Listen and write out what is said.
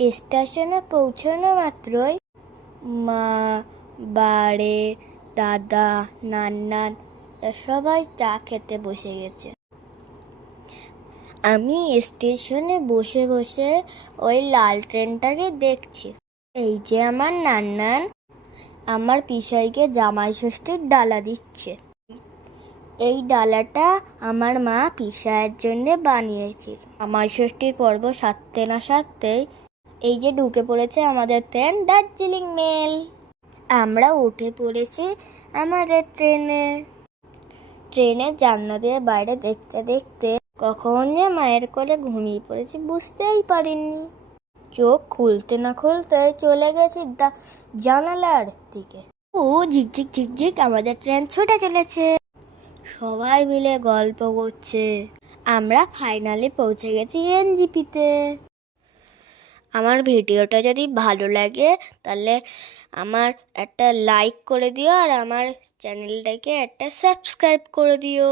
স্টেশনে পৌঁছানো মাত্রই মা, বাড়ে, দাদা নান্নান সবাই চা খেতে বসে গেছে। আমি স্টেশনে বসে বসে ওই লাল ট্রেনটাকে দেখছি। এই যে আমার নান্নান আমার পিসাইকে জামাই ষষ্ঠীর ডালা দিচ্ছে। এই ডালাটা আমার মা পিসায়ের জন্য বানিয়েছিল। জামাই ষষ্ঠীর পর্ব সারতে না সারতেই এই যে ঢুকে পড়েছে আমাদের ট্রেন, দার্জিলিং মেল। আমরা উঠে পড়েছি আমাদের ট্রেনে। ট্রেনের জানলা দিয়ে বাইরে দেখতে দেখতে কখন যে মায়ের কোলে ঘুমিয়ে পড়েছি বুঝতেই পারিনি। চোখ খুলতে না খুলতে চলে গেছি জানালার দিকে। ও ঝিকঝিক ঝিকঝিক আমাদের ট্রেন ছুটে চলেছে। সবাই মিলে গল্প করছে। আমরা ফাইনালি পৌঁছে গেছি এনজিপিতে। আমার ভিডিওটা যদি ভালো লাগে, তাহলে আমার একটা লাইক করে দিও আর আমার চ্যানেলটাকে একটা সাবস্ক্রাইব করে দিও।